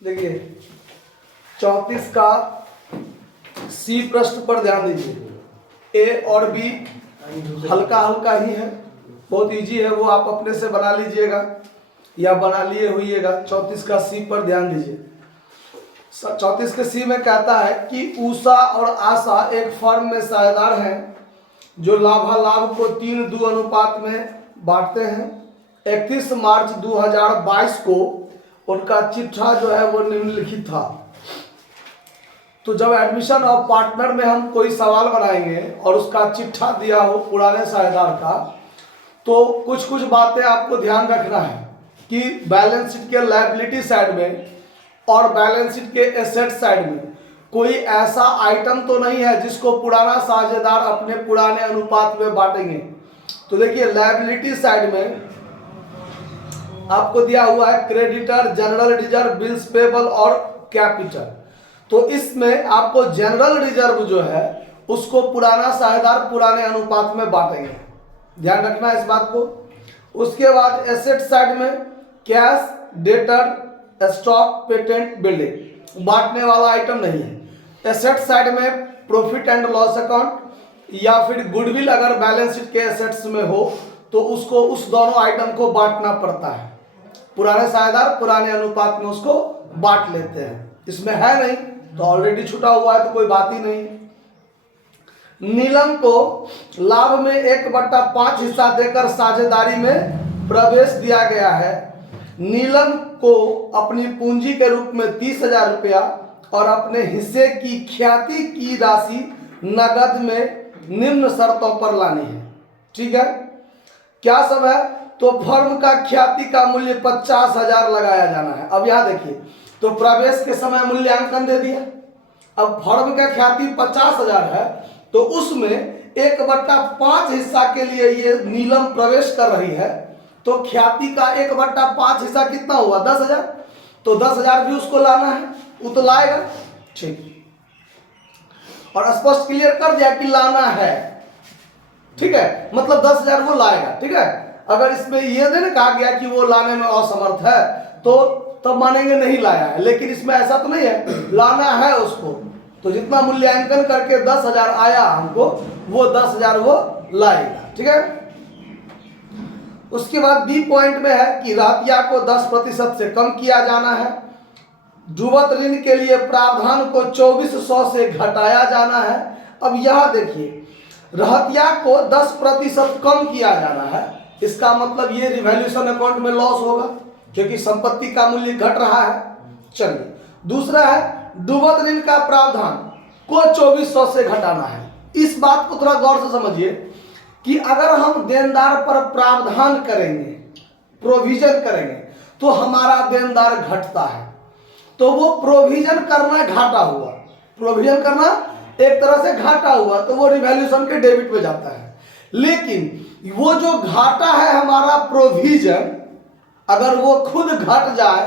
देखिए 34 का सी प्रश्न पर ध्यान दीजिए। ए और बी हल्का हल्का ही है, बहुत इजी है, वो आप अपने से बना लीजिएगा या बना लिए होइएगा। 34 का सी पर ध्यान दीजिए। 34 के सी में कहता है कि उषा और आशा एक फर्म में साझेदार हैं जो लाभालाभ को 3:2 अनुपात में बांटते हैं। 31 मार्च 2022 को उनका चिट्ठा जो है वो निम्नलिखित था। तो जब एडमिशन ऑफ पार्टनर में हम कोई सवाल बनाएंगे और उसका चिट्ठा दिया हो पुराने साझेदार का, तो कुछ कुछ बातें आपको ध्यान रखना है कि बैलेंस शीट के लायबिलिटी साइड में और बैलेंस शीट के एसेट साइड में कोई ऐसा आइटम तो नहीं है जिसको पुराना साझेदार अपने पुराने अनुपात में बांटेंगे। तो देखिए लायबिलिटी साइड में आपको दिया हुआ है creditor, general reserve, bills payable और कैपिटल। तो इसमें आपको जनरल रिजर्व जो है उसको पुराना साझेदार पुराने अनुपात में बांटेंगे, ध्यान रखना इस बात को। उसके बाद एसेट साइड में cash, debtor, stock, patent, building बांटने वाला आइटम नहीं है। एसेट साइड में प्रॉफिट एंड लॉस अकाउंट या फिर गुडविल अगर बैलेंस शीट के एसेट्स में हो तो उसको उस दोनों आइटम को बांटना पड़ता है। पुराने साझेदार पुराने अनुपात में उसको बांट लेते हैं। इसमें है नहीं तो ऑलरेडी छूटा हुआ है तो कोई बात ही नहीं। नीलम को लाभ में 1/5 हिस्सा देकर साझेदारी में प्रवेश दिया गया है। नीलम को अपनी पूंजी के रूप में 30,000 रुपया और अपने हिस्से की ख्याति की राशि नगद में निम्न शर्तों पर लानी है। ठीक है, क्या सब है? तो फर्म का ख्याति का मूल्य 50,000 लगाया जाना है। अब यहां देखिए, तो प्रवेश के समय मूल्यांकन दे दिया। अब फर्म का ख्याति 50,000 है तो उसमें 1/5 हिस्सा के लिए ये नीलम प्रवेश कर रही है, तो ख्याति का 1/5 हिस्सा कितना हुआ? 10,000। तो 10,000 भी उसको लाना है, वो तो लाएगा। ठीक, और स्पष्ट क्लियर कर दिया कि लाना है। ठीक है, मतलब 10,000 वो लाएगा। ठीक है, अगर इसमें ये नहीं कहा गया कि वो लाने में असमर्थ है तो तब मानेंगे नहीं लाया है, लेकिन इसमें ऐसा तो नहीं है, लाना है उसको। तो जितना मूल्यांकन करके 10,000 आया हमको, वो 10,000 वो लाएगा। ठीक है, उसके बाद बी पॉइंट में है कि रातिया को 10% से कम किया जाना है। ध्रुवत ऋण के लिए प्रावधान को 2400 से घटाया जाना है। अब यह देखिए, रहतिया को 10% कम किया जाना है, इसका मतलब ये रिवैल्यूएशन अकाउंट में लॉस होगा क्योंकि संपत्ति का मूल्य घट रहा है। चलिए, दूसरा है डूबत ऋण का प्रावधान को 2400 से घटाना है। इस बात को थोड़ा गौर से समझिए कि अगर हम देनदार पर प्रावधान करेंगे, प्रोविजन करेंगे, तो हमारा देनदार घटता है, तो वो प्रोविजन करना घाटा हुआ। प्रोविजन करना एक तरह से घाटा हुआ, तो वो रिवैल्यूएशन के डेबिट में जाता है। लेकिन वो जो घाटा है हमारा प्रोविजन, अगर वो खुद घट जाए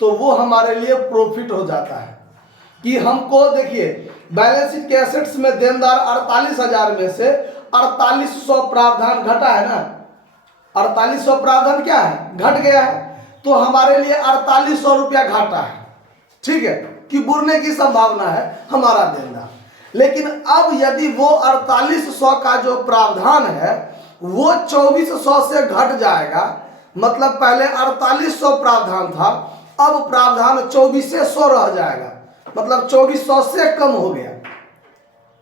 तो वो हमारे लिए प्रॉफिट हो जाता है। कि हमको देखिए, बैलेंस शीट के एसेट्स में देनदार 48,000 में से 4800 प्रावधान घटा है ना, 4800 प्रावधान क्या है? घट गया है, तो हमारे लिए 4800 रुपया घाटा है। ठीक है, कि बुरने की संभावना है हमारा देनदार। लेकिन अब यदि वो 4800 का जो प्रावधान है वो 2400 से घट जाएगा, मतलब पहले 4800 प्रावधान था, अब प्रावधान 2400 रह जाएगा, मतलब 2400 से कम हो गया।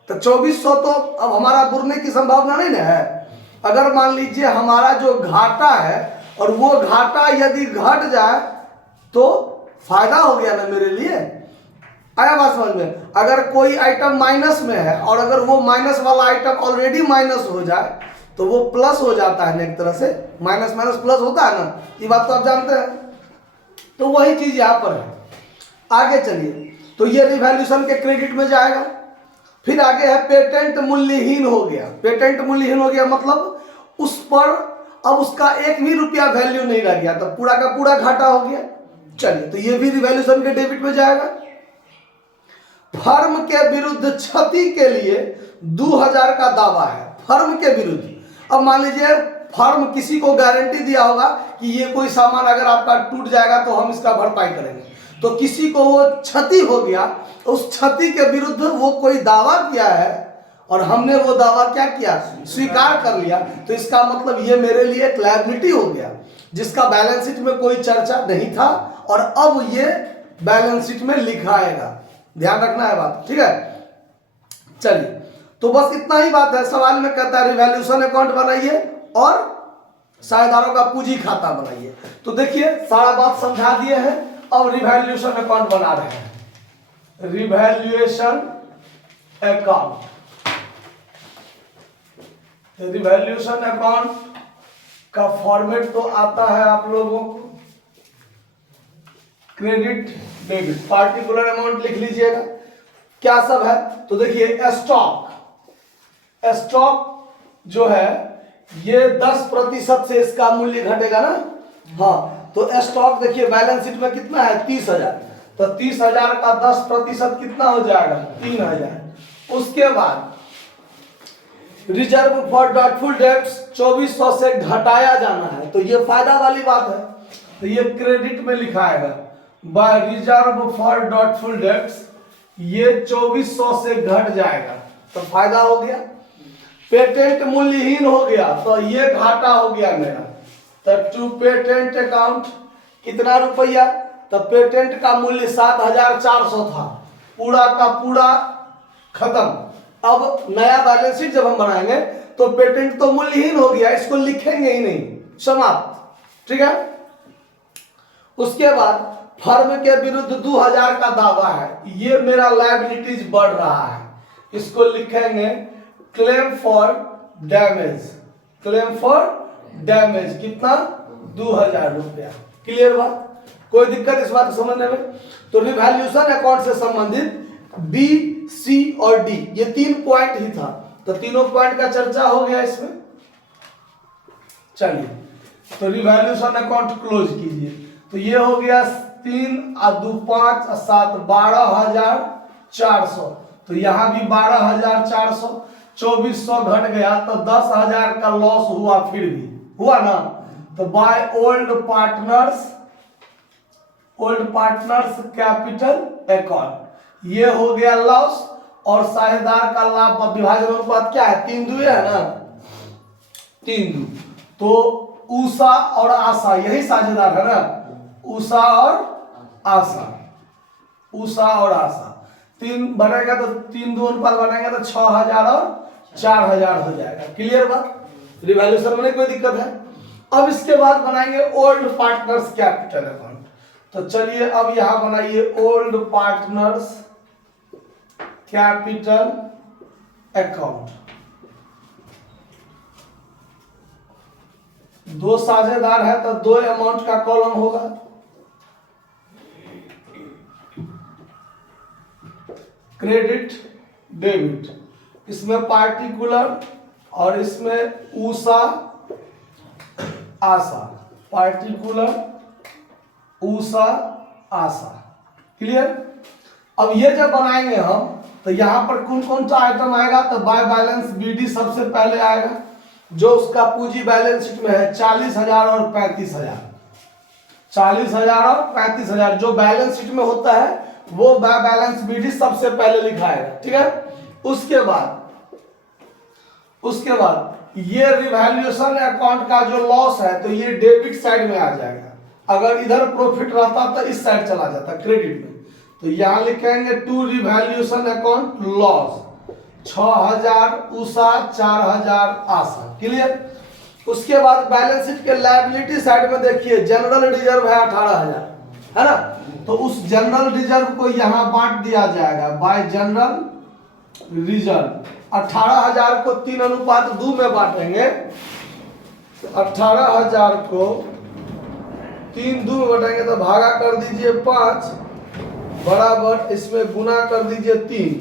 तो 2400 तो अब हमारा बुरने की संभावना नहीं ना है। अगर मान लीजिए हमारा जो घाटा है और वो घाटा यदि घट जाए तो फायदा हो गया ना मेरे लिए। आया बात समझ में? अगर कोई आइटम माइनस में है और अगर वो माइनस वाला आइटम ऑलरेडी माइनस हो जाए तो वो प्लस हो जाता है ना, एक तरह से माइनस माइनस प्लस होता है ना, ये बात तो आप जानते हैं। तो वही चीज यहाँ पर है। आगे चलिए, तो ये रिवैल्यूएशन के क्रेडिट में जाएगा। फिर आगे है पेटेंट मूल्यहीन हो गया। पेटेंट मूल्यहीन हो गया मतलब उस पर अब उसका 1 भी रुपया वैल्यू नहीं रह गया, तो पूरा का पूरा घाटा हो गया। चलिए, तो ये भी रिवैल्यूएशन के डेबिट में जाएगा। फर्म के विरुद्ध क्षति के लिए 2000 का दावा है, फर्म के विरुद्ध। अब मान लीजिए फर्म किसी को गारंटी दिया होगा कि ये कोई सामान अगर आपका टूट जाएगा तो हम इसका भरपाई करेंगे। तो किसी को वो क्षति हो गया, उस क्षति के विरुद्ध वो कोई दावा किया है और हमने वो दावा क्या किया, स्वीकार कर लिया, तो इसका मतलब ये मेरे लिए एक लायबिलिटी हो गया जिसका बैलेंस शीट में कोई चर्चा नहीं था और अब ये बैलेंस शीट में लिखाएगा। ध्यान रखना है बात, ठीक है। चलिए, तो बस इतना ही बात है। सवाल में कहता है रिवैल्यूएशन अकाउंट बनाइए और साझेदारों का पूंजी खाता बनाइए। तो देखिए सारा बात समझा दिए हैं, अब रिवैल्यूएशन अकाउंट बना रहे हैं। रिवैल्यूएशन अकाउंट, रिवैल्यूएशन अकाउंट का फॉर्मेट तो आता है आप लोगों को, क्रेडिट डेबिट, पार्टिकुलर अमाउंट लिख लीजिएगा। क्या सब है तो देखिए, स्टॉक जो है ये 10% से इसका मूल्य घटेगा ना। हाँ, तो स्टॉक देखिए बैलेंस शीट में कितना है, 30,000, तो 30,000 का 10% कितना हो जाएगा, 3,000। उसके बाद रिजर्व फॉर डॉटफुल डेब्ट्स 2400 से घटाया जाना है, तो ये फायदा वाली बात है, तो ये क्रेडिट में लिखाएगा bye reserve for doubtful debts, ये 2400 से घट जाएगा तो फायदा हो गया। पेटेंट मूल्यहीन हो गया तो ये घाटा हो गया मेरा, तो टू पेटेंट अकाउंट कितना रुपया, तो पेटेंट का मूल्य 7,400 था, पूरा का पूरा खत्म। अब नया बैलेंस शीट जब हम बनाएंगे तो पेटेंट तो मूल्यहीन हो गया, इसको लिखेंगे ही नहीं, समाप्त, ठीक है। उसके बाद फर्म के विरुद्ध 2,000 का दावा है, ये मेरा लायबिलिटीज बढ़ रहा है, इसको लिखेंगे claim for damage, claim for damage कितना, 2,000 रुपया। क्लियर बात, कोई दिक्कत इस बात को समझने में। तो रिवैल्यूएशन अकाउंट से संबंधित बी, सी और डी, ये 3 पॉइंट ही था, तो तीनों पॉइंट का चर्चा हो गया इसमें। चलिए, तो रिवैल्यूएशन अकाउंट क्लोज कीजिए। तो ये हो गया 3 और 2 5 और 7 12,400, तो यहां भी 12,400, 2400 घट गया तो 10,000 का लॉस हुआ, फिर भी हुआ ना। तो by old partners capital account, ये हो गया लॉस, और साझेदार का लाभ विभाजन अनुपात क्या है, 3:2 है ना, 3:2। तो उषा और आशा यही साझेदार है ना, उषा और आशा, उषा और आशा 3 बनेगा तो 3:2 अनुपात बनेगा तो 6,000 और 4,000 हो जाएगा। क्लियर बात, रिवैल्यूएशन में कोई दिक्कत है। अब इसके बाद बनाएंगे ओल्ड पार्टनर्स कैपिटल अकाउंट। तो चलिए अब यहां बनाइए ओल्ड पार्टनर्स कैपिटल अकाउंट। 2 साझेदार है तो 2 अमाउंट का कॉलम होगा, क्रेडिट डेबिट, इसमें पार्टिकुलर और इसमें उषा आशा, पार्टिकुलर उषा आशा। क्लियर। अब ये जब बनाएंगे हम तो यहां पर कौन कौन सा आइटम आएगा, तो बाय बैलेंस बीडी सबसे पहले आएगा, जो उसका पूंजी बैलेंस शीट में है 40,000 और 35,000, 40,000 और 35,000 जो बैलेंस शीट में होता है वो बाय बैलेंस बीडी सबसे पहले लिखाएगा, ठीक है। उसके बाद ये रिवैल्यूएशन अकाउंट का जो लॉस है तो ये डेबिट साइड में आ जाएगा, अगर इधर प्रॉफिट रहता तो इस साइड चला जाता क्रेडिट में। तो यहां लिखेंगे to revaluation account loss, 6,000 Usha, 4,000 Asha. Clear. उसके बाद बैलेंस शीट के लायबिलिटी साइड में देखिए जनरल रिजर्व है 18,000, है ना, तो उस जनरल रिजर्व को यहां बांट दिया जाएगा बाय जनरल रिजर्व। 18,000 को 3:2 में बांटेंगे, 18,000 को 3:2 में बांटेंगे तो भागा कर दीजिए 5 बराबर इसमें गुना कर दीजिए 3,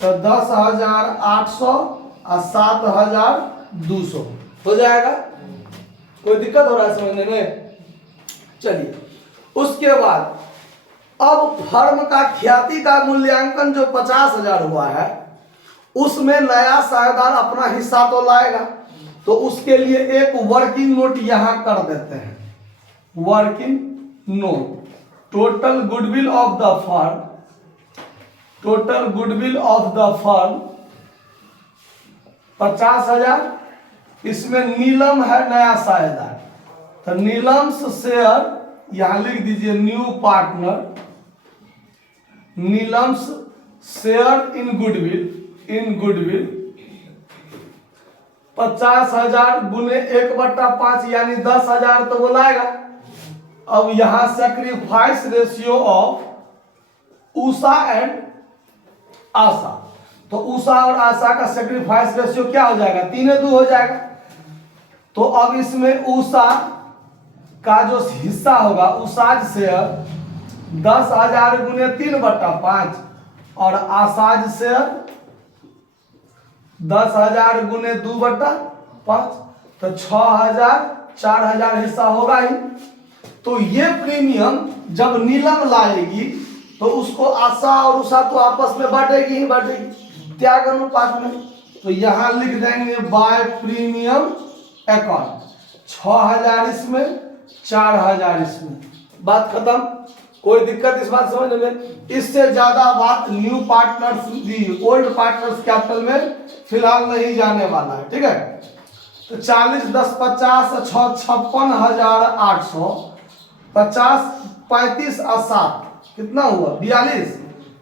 तो 10,800 और 7,200 हो जाएगा। कोई दिक्कत हो रहा है समझने में। चलिए उसके बाद अब फर्म का ख्याति का मूल्यांकन जो 50,000 हुआ है उसमें नया साझेदार अपना हिस्सा तो लाएगा, तो उसके लिए एक वर्किंग नोट यहां कर देते हैं, working note. Total goodwill of the firm, total goodwill of the firm 50,000। इसमें नीलम है नया साझेदार, तो नीलम्स शेयर यहां लिख दीजिए, new partner, Neelam's share in goodwill, in goodwill 50,000 गुने 1/5 यानी 10,000 तो वो लाएगा। अब यहां sacrifice ratio of Usha and Asha, तो उषा और आशा का सैक्रिफाइस रेशियो क्या हो जाएगा, 3:2 हो जाएगा। तो अब इसमें उषा का जो हिस्सा होगा, उषाज शेयर 10,000 गुने 3/5 और आशाज शेयर 10,000 गुने 2/5, तो 6,000, 4,000 हिस्सा होगा ही। तो ये प्रीमियम जब नीलम लाएगी तो उसको आशा और उषा तो आपस में बांटेगी ही बांटेगी, त्याग अनुपात में। तो यहां लिख देंगे बाय प्रीमियम अकाउंट, 6,000 इसमें, 4,000 इसमें, बात खत्म। कोई दिक्कत इस बात समझने में? इससे ज्यादा बात new partners, old partners capital में फिलहाल नहीं जाने वाला है, ठीक है। तो 40, 10, 50, 56,800, 50, 35 और 7 कितना हुआ, 42,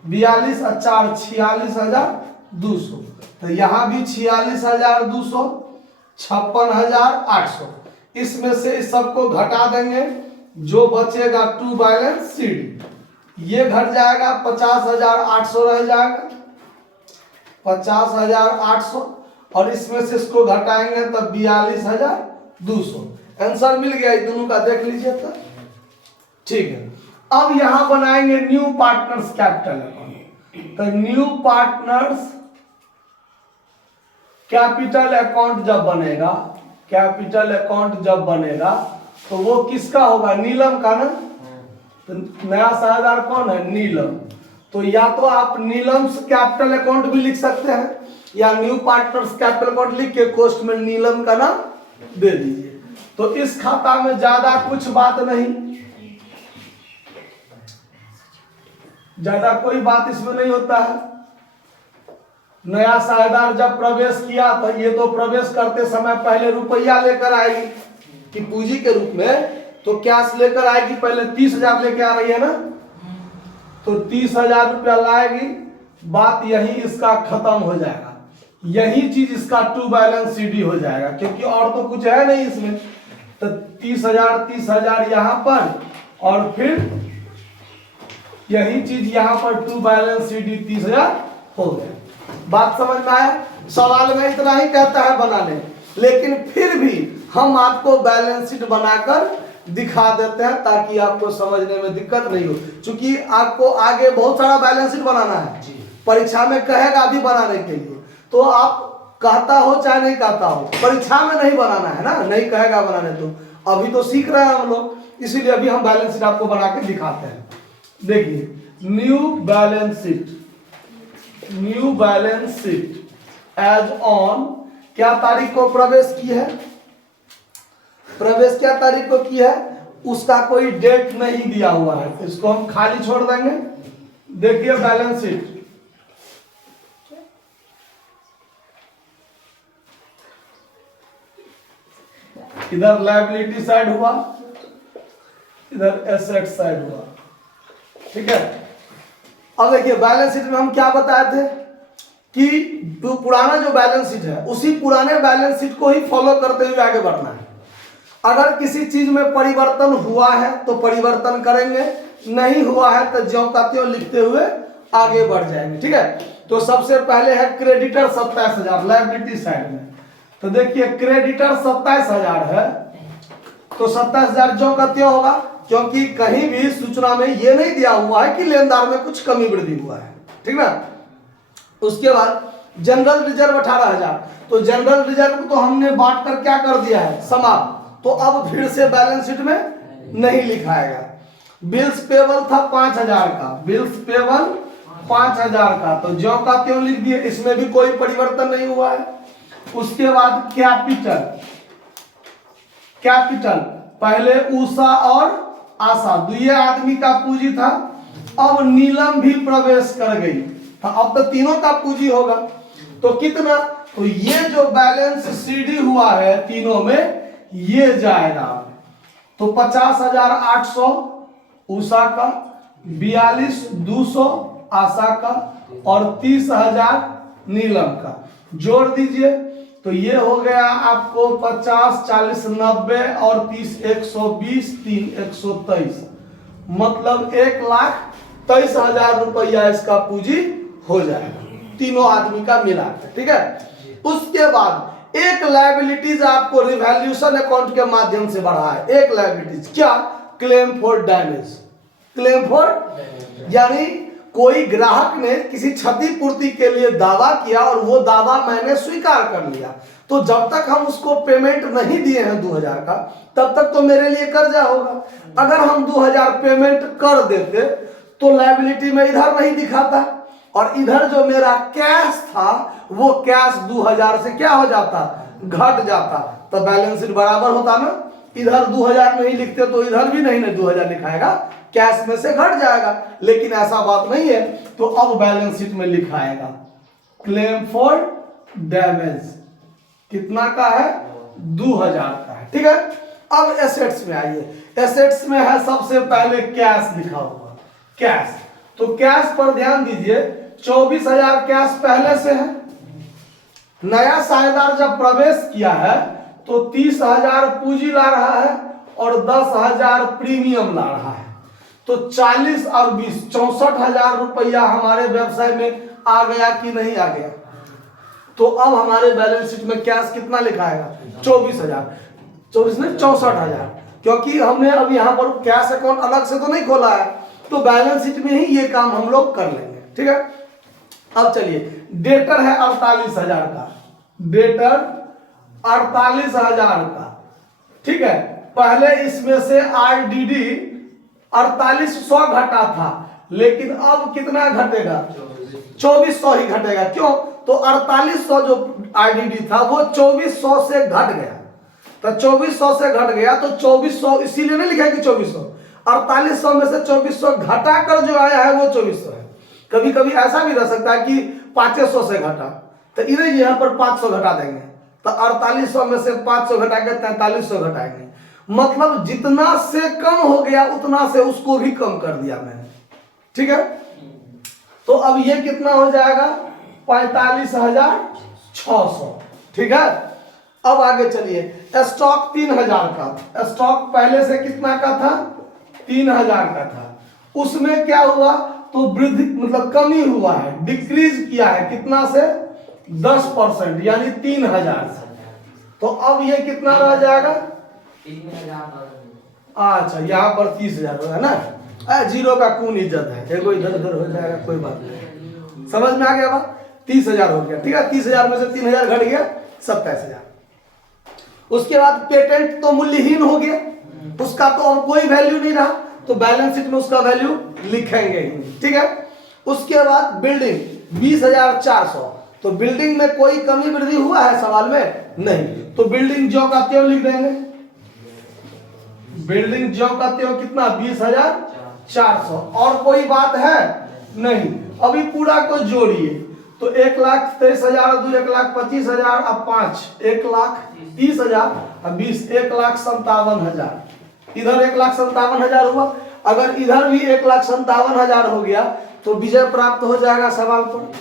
42 और 4 46,200। तो यहाँ भी 46,200, 56,800। इसमें से इस सबको घटा देंगे, जो बचेगा टू बैलेंस शीट, ये घट जाएगा, 50,800 रह जाएगा, 50,800, और इसमें से इसको घटाएंगे तब 42,200। आंसर मिल गया, दोनों का देख लीजिए तो ठीक है। अब यहां बनाएंगे न्यू पार्टनर्स कैपिटल अकाउंट। तो न्यू पार्टनर्स कैपिटल अकाउंट जब बनेगा, कैपिटल अकाउंट जब बनेगा तो वो किसका होगा, नीलम का ना। तो नया साझेदार कौन है, नीलम। तो या तो आप नीलम्स कैपिटल अकाउंट भी लिख सकते हैं, या न्यू पार्टनर्स कैपिटल अकाउंट लिख के कोस्ट में नीलम का नाम दे दीजिए। तो इस खाता में ज्यादा कुछ बात नहीं, ज्यादा कोई बात इसमें नहीं होता है। नया साझेदार जब प्रवेश किया तो ये तो प्रवेश करते समय पहले रुपया लेकर आएगी कि पूंजी के रूप में, तो कैश लेकर आएगी, पहले 30,000 लेके आ रही है ना, तो 30,000 रुपया लाएगी। बात यही इसका खत्म हो जाएगा, यही चीज इसका टू बैलेंस सीडी हो जाएगा, क्योंकि और तो कुछ है नहीं इसमें। तो 30,000 यहां पर, और फिर यही चीज यहां पर टू बैलेंस सीडी 30,000 हो गया। बात समझ में आया? सवाल में इतना ही कहता है बनाने, लेकिन फिर भी हम आपको बैलेंस शीट बनाकर दिखा देते हैं ताकि आपको समझने में दिक्कत नहीं हो। क्योंकि आपको आगे बहुत सारा बैलेंस शीट बनाना है, परीक्षा में कहेगा अभी बनाने के लिए, तो आप कहता हो चाहे नहीं कहता हो, परीक्षा में नहीं बनाना है ना, नहीं कहेगा बनाने। तो अभी तो सीख रहे हैं हम लोग, इसीलिए अभी हम बैलेंस शीट आपको बना के दिखाते हैं। देखिए new balance sheet, new balance sheet as on क्या तारीख को प्रवेश की है, प्रवेश क्या तारीख को की है, उसका कोई डेट नहीं दिया हुआ है, इसको हम खाली छोड़ देंगे। देखिए बैलेंस शीट, इधर लायबिलिटी साइड हुआ, इधर एसेट साइड हुआ, ठीक है। अब देखिए बैलेंस शीट में हम क्या बताए थे कि जो पुराना जो बैलेंस शीट है उसी पुराने बैलेंस शीट को ही फॉलो करते हुए आगे बढ़ना है। अगर किसी चीज में परिवर्तन हुआ है तो परिवर्तन करेंगे, नहीं हुआ है तो ज्यों का त्यों लिखते हुए आगे बढ़ जाएंगे, ठीक है। तो सबसे पहले है क्रेडिटर 27,000 लायबिलिटी साइड में। तो देखिए क्रेडिटर 27,000 है, तो 27,000 ज्यों का त्यों होगा, क्योंकि कहीं भी सूचना में ये नहीं दिया हुआ है कि लेनदार में कुछ कमी वृद्धि हुआ है, ठीक ना। उसके बाद जनरल रिजर्व 18,000, तो जनरल रिजर्व को तो हमने बांट कर क्या कर दिया है, समाप्त, तो अब फिर से बैलेंस शीट में नहीं लिखाएगा। बिल्स पेबल था 5,000 का, बिल्स पेबल 5,000 का, तो ज्यों का त्यों लिख दिए, इसमें भी कोई परिवर्तन नहीं हुआ है। उसके बाद कैपिटल पहले उषा और आशा ये आदमी का पूंजी था। अब नीलम भी प्रवेश कर गई, अब तो तीनों का पूंजी होगा। तो कितना, तो ये जो बैलेंस सीडी हुआ है तीनों में ये जाएगा। तो 50,800 उषा का, 42,200 आशा का और 30,000 नीलम का जोड़ दीजिए। तो ये हो गया आपको 50, 40, 90 और 30, 120, 3, 123, मतलब 1,23,000 रुपया इसका पूंजी हो जाएगा तीनों आदमी का मिला के, ठीक है। उसके बाद एक लायबिलिटीज आपको रिवैल्यूएशन अकाउंट के माध्यम से बढ़ा है। एक लायबिलिटीज क्या, claim for damage. Claim for यानी कोई ग्राहक ने किसी क्षतिपूर्ति के लिए दावा किया और वो दावा मैंने स्वीकार कर लिया, तो जब तक हम उसको पेमेंट नहीं दिए हैं 2,000 का, तब तक तो मेरे लिए कर्जा होगा। अगर हम 2,000 पेमेंट कर देते तो लायबिलिटी में इधर नहीं दिखाता, और इधर जो मेरा कैश था वो कैश 2,000 से क्या हो जाता, घट जाता, तो बैलेंस शीट बराबर होता ना। इधर 2,000 नहीं लिखते तो इधर भी नहीं 2,000 लिखाएगा, कैश में से घट जाएगा। लेकिन ऐसा बात नहीं है, तो अब बैलेंस शीट में लिखाएगा क्लेम फॉर डैमेज कितना का है, 2,000 का है, ठीक है। अब एसेट्स में आइए। एसेट्स में है सबसे पहले कैश लिखा हुआ, कैश। तो कैश पर ध्यान दीजिए, 24,000 कैश पहले से है। नया साझेदार जब प्रवेश किया है तो 30,000 पूंजी ला रहा है और 10,000 प्रीमियम ला रहा है। तो 40 और 20 64,000 रुपया हमारे व्यवसाय में आ गया कि नहीं आ गया। तो अब हमारे बैलेंस शीट में कैश कितना लिखाएगा, 24,000, 24 नहीं 64,000, क्योंकि हमने अब यहाँ पर कैश अकाउंट अलग से तो नहीं खोला है, तो बैलेंस शीट में ही ये काम हम लोग कर लेंगे, ठीक है। अब चलिए, डेटर है 48,000 का, डेटर 48,000 का, ठीक है। पहले इसमें से आरडीडी 4800 घटा था, लेकिन अब कितना घटेगा, 2400 ही घटेगा। क्यों, तो 4800 जो आरडीडी था वो 2400 से घट गया। तो 2400 से घट गया तो 2400, इसीलिए नहीं लिखा कि 2400, 4800 में से 2400 घटा कर जो आया है वो 2400 है। कभी कभी ऐसा भी रह सकता है कि 500 से घटा, तो इन्हें यहाँ पर 500 घटा देंगे, तो 4800 में से 500 घटा के 4300 घटाएंगे, मतलब जितना से कम हो गया उतना से उसको भी कम कर दिया मैंने, ठीक है। तो अब ये कितना हो जाएगा, 45,600, ठीक है। अब आगे चलिए, स्टॉक 3,000 का, स्टॉक पहले से कितना का था, 3,000 का था। उसमें क्या हुआ, तो वृद्धि मतलब कमी हुआ है, डिक्रीज किया है, कितना से 10%, यानी 3,000 से। तो अब ये कितना रह जाएगा, अच्छा यहाँ पर 30,000 है ना, जीरो का कौन इज्जत है, देखो इधर उधर हो जाएगा, कोई बात नहीं, समझ में आ गया बात। 30,000 हो गया, ठीक है। 30,000 में से 3,000 घट गया, 27,000। उसके बाद पेटेंट तो मूल्यहीन हो गया, उसका तो अब कोई वैल्यू नहीं रहा, तो बैलेंस शीट में उसका वैल्यू लिखेंगे ही, ठीक है। उसके बाद बिल्डिंग 20,400, तो बिल्डिंग में कोई कमी वृद्धि हुआ है सवाल में, नहीं, तो बिल्डिंग ज्यों का त्यों लिख देंगे। बिल्डिंग ज्यों का त्यों कितना, 20,400, और कोई बात है नहीं। अभी पूरा को जोड़िए, तो 1,23,000 2 1,25,000 अब 5 1,30,000 अब 20 1,57,000, इधर 1,57,000 हुआ। अगर इधर भी 1,57,000 हो गया तो विजय प्राप्त हो जाएगा सवाल पर।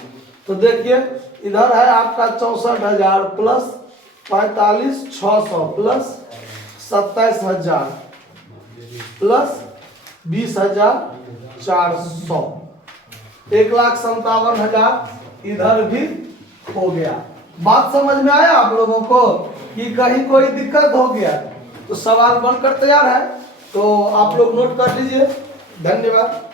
तो देखिए, इधर है आपका 64,000 प्लस 45,600 प्लस 27,000 प्लस 20,400, 1,57,000 इधर भी हो गया। बात समझ में आया आप लोगों को कि कहीं कोई दिक्कत हो गया, तो सवाल बनकर तैयार है, तो आप लोग नोट कर लीजिए। धन्यवाद।